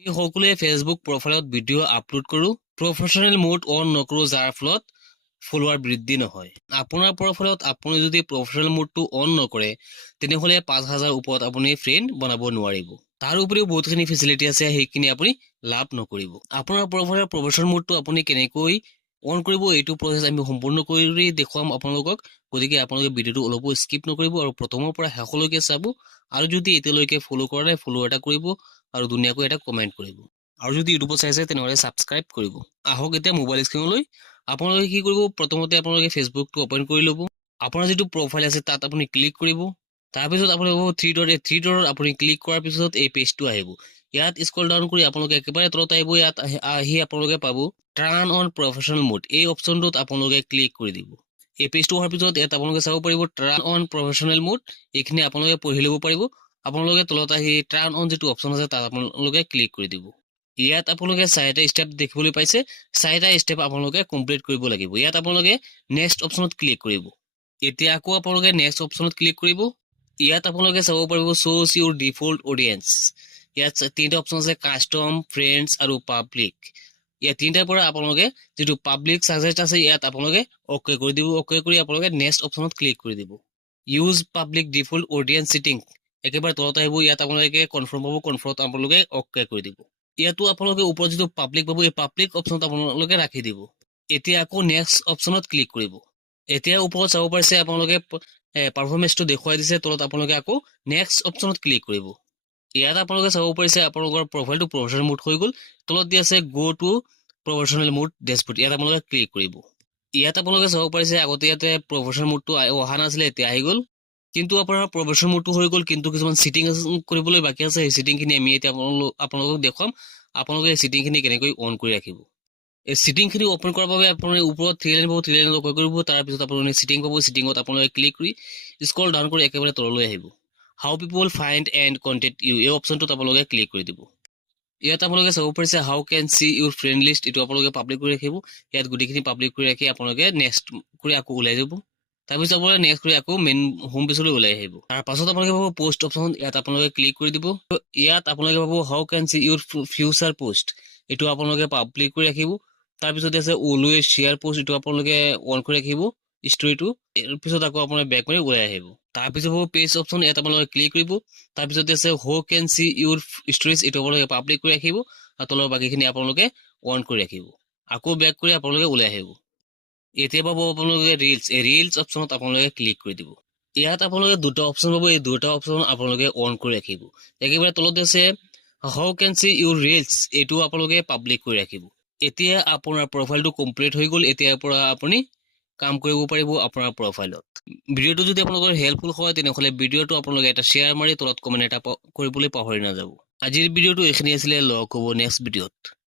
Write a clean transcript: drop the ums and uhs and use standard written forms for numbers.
আমি সকলোৱে Facebook প্ৰফাইলত video' upload কৰোঁ। প্ৰফেশ্যনেল মোড অন নকৰোঁ, যাৰ ফলত ফলোৱাৰ বৃদ্ধি নহয়। আপোনাৰ প্ৰফাইলত আপুনি যদি প্ৰফেশ্যনেল মোডটো অন নকৰে, তেনেহ'লে 5,000 ওপৰত আপুনি ফ্ৰেণ্ড বনাব নোৱাৰিব। তাৰ উপৰিও বহুতখিনি ফেচিলিটি আছে, সেইখিনি আপুনি লাভ নকৰিব। আপোনাৰ প্ৰফাইলৰ প্ৰফেশ্যনেল মোডটো আপুনি কেনেকৈ অন কৰিব, এইটো প্ৰচেছ আমি সম্পূৰ্ণ কৰি দেখুৱাম আপোনালোকক। গতিকে আপোনালোকে ভিডিঅ'টো অলপো স্কিপ নকৰিব আৰু প্ৰথমৰ পৰা শেষলৈকে চাব। আৰু যদি এতিয়ালৈকে ফ'ল' কৰা নাই, ফ'ল' এটা কৰিব আৰু ধুনীয়াকৈ এটা কমেণ্ট কৰিব। আৰু যদি ইউটিউবত চাইছে তেনেহ'লে ছাবস্ক্ৰাইব কৰিব। আহক এতিয়া মোবাইল স্ক্ৰীনলৈ। আপোনালোকে কি কৰিব, প্ৰথমতে আপোনালোকে ফেচবুকটো অ'পেন কৰি ল'ব। আপোনাৰ যিটো প্ৰফাইল আছে তাত আপুনি ক্লিক কৰিব। তাৰপিছত আপোনালোকে থ্ৰী ডটত আপুনি ক্লিক কৰাৰ পিছত এই পেজটো আহিব। ইয়াত স্ক্ৰল ডাউন কৰি আপোনালোকে একেবাৰে তলত আহিব। ইয়াত আহি আপোনালোকে পাব টাৰ্ণ অন প্ৰফেশ্যনেল মোড। এই অপশ্যনটোত আপোনালোকে ক্লিক কৰি দিব। এই পেজটো অহাৰ পিছত ইয়াত আপোনালোকে চাব পাৰিব টাৰ্ণ অন প্ৰফেশ্যনেল মোড। এইখিনি আপোনালোকে পঢ়ি ল'ব পাৰিব। আপোনালোকে তলত আহি টাৰ্ণ অন যিটো অপশ্যন আছে তাত আপোনালোকে ক্লিক কৰি দিব। ইয়াত আপোনালোকে 4টা ষ্টেপ দেখিবলৈ পাইছে। 4টা ষ্টেপ আপোনালোকে কমপ্লিট কৰিব লাগিব। ইয়াত আপোনালোকে নেক্সট অপশ্যনত ক্লিক কৰিব। এতিয়া আকৌ আপোনালোকে নেক্সট অপশ্যনত ক্লিক কৰিব। ইয়াত আপোনালোকে চাব পাৰিব শ্ব'জ ইউৰ ডিফল্ট অডিয়েন্স। ইয়াত 3টা অপশ্যন আছে, কাষ্টম, ফ্ৰেণ্ডছ আৰু পাব্লিক। ইয়াত 3টাৰ পৰা আপোনালোকে যিটো পাব্লিক ছাজেষ্ট আছে ইয়াত আপোনালোকে অ'কে কৰি দিব। অ'কে কৰি আপোনালোকে নেক্সট অপশ্যনত ক্লিক কৰি দিব। Use public default audience setting একেবাৰে তলত আহিব। ইয়াত আপোনালোকে কনফাৰ্ম পাব, কনফাৰ্মত আপোনালোকে অ'কে কৰি দিব। ইয়াতো আপোনালোকে ওপৰত যিটো পাব্লিক পাব, এই পাব্লিক অপশ্যনত আপোনালোকে ৰাখি দিব। এতিয়া আকৌ নেক্সট অপশ্যনত ক্লিক কৰিব। এতিয়া ওপৰত চাব পাৰিছে আপোনালোকে পাৰফৰ্মেঞ্চটো দেখুৱাই দিছে। তলত আপোনালোকে আকৌ নেক্সট অপশ্যনত ক্লিক কৰিব। ইয়াত আপোনালোকে চাব পাৰিছে আপোনালোকৰ প্ৰফাইলটো প্ৰফেশ্যনেল মোড হৈ গ'ল। তলত দি আছে গ' টু প্ৰফেশ্যনেল মোড ডেছবৰ্ড। ইয়াত আপোনালোকে ক্লিক কৰিব। ইয়াত আপোনালোকে চাব পাৰিছে আগতে ইয়াতে প্ৰফেশ্যনেল মোডটো অহা নাছিলে, এতিয়া আহি গ'ল। কিন্তু আপোনাৰ প্ৰফেশ্যনেল মোডটো হৈ গ'ল, কিন্তু কিছুমান ছেটিং কৰিবলৈ বাকী আছে। সেই ছেটিংখিনি আমি এতিয়া আপোনালোকক দেখুৱাম। আপোনালোকে এই ছেটিংখিনি কেনেকৈ অন কৰি ৰাখিব। এই ছেটিংখিনি অ'পেন কৰাৰ বাবে আপুনি ওপৰত থ্ৰী লাইন পাব, থ্ৰী লাইনত অ'কে কৰিব। তাৰপিছত আপুনি ছেটিং পাব, ছেটিঙত আপোনালোকে ক্লিক কৰি স্ক্ৰল ডাউন কৰি একেবাৰে তললৈ আহিব। হাউ পিপল ফাইণ্ড এণ্ড কণ্টেক্ট ইউ, এই অপশ্যনটোত আপোনালোকে ক্লিক কৰি দিব। ইয়াত আপোনালোকে চাব পাৰিছে how can see your friend list, এইটো আপোনালোকে পাব্লিক কৰি ৰাখিব। ইয়াত গোটেইখিনি পাব্লিক কৰি ৰাখি আপোনালোকে নেক্সট কৰি আকৌ ওলাই যাব। তাৰপিছত আপোনালোকে নেক্সট কৰি আকৌ মেইন হোম পেজলৈ ওলাই আহিব। তাৰ পাছত আপোনালোকে পাব পোষ্ট অপশ্যন, ইয়াত আপোনালোকে ক্লিক কৰি দিব। ইয়াত আপোনালোকে পাব how can see your future post, এইটো আপোনালোকে পাব্লিক কৰি ৰাখিব। তাৰপিছত আছে অলৱেজ শ্বেয়াৰ পোষ্ট, এইটো আপোনালোকে অন কৰি ৰাখিব ষ্টৰিটো। ইয়াৰ পিছত আকৌ আপোনালোকে বেক কৰি ওলাই আহিব। তাৰপিছত পাব পেজ অপশ্যন, ইয়াত আপোনালোকে ক্লিক কৰিব। তাৰপিছত আছে হু কেন চি ইউৰ ষ্টৰিজ, এইটো আপোনালোকে পাব্লিক কৰি ৰাখিব আৰু তলৰ বাকীখিনি আপোনালোকে অন কৰি ৰাখিব। আকৌ বেক কৰি আপোনালোকে ওলাই আহিব। এতিয়া পাব আপোনালোকে ৰিলছ, এই ৰিলছ অপশ্যনত আপোনালোকে ক্লিক কৰি দিব। ইয়াত আপোনালোকে দুটা অপশ্যন পাব, এই দুটা অপশ্যন আপোনালোকে অন কৰি ৰাখিব। একেবাৰে তলত আছে হাউ কেন চি ইউৰ ৰিলছ, এইটো আপোনালোকে পাব্লিক কৰি ৰাখিব। এতিয়া আপোনাৰ প্ৰফাইলটো কমপ্লিট হৈ গ'ল। এতিয়াৰ পৰা আপুনি কাম কৰিব পাৰিব আপোনাৰ প্ৰফাইলত। ভিডিঅ'টো যদি আপোনালোকৰ হেল্পফুল হয় তেনেহ'লে ভিডিঅ'টো আপোনালোকে এটা শ্বেয়াৰ মাৰি তলত কমেণ্ট এটা কৰিবলৈ পাহৰি নাযাব। আজিৰ ভিডিঅ'টো এইখিনি আছিলে, লগ হ'ব নেক্সট ভিডিঅ'ত।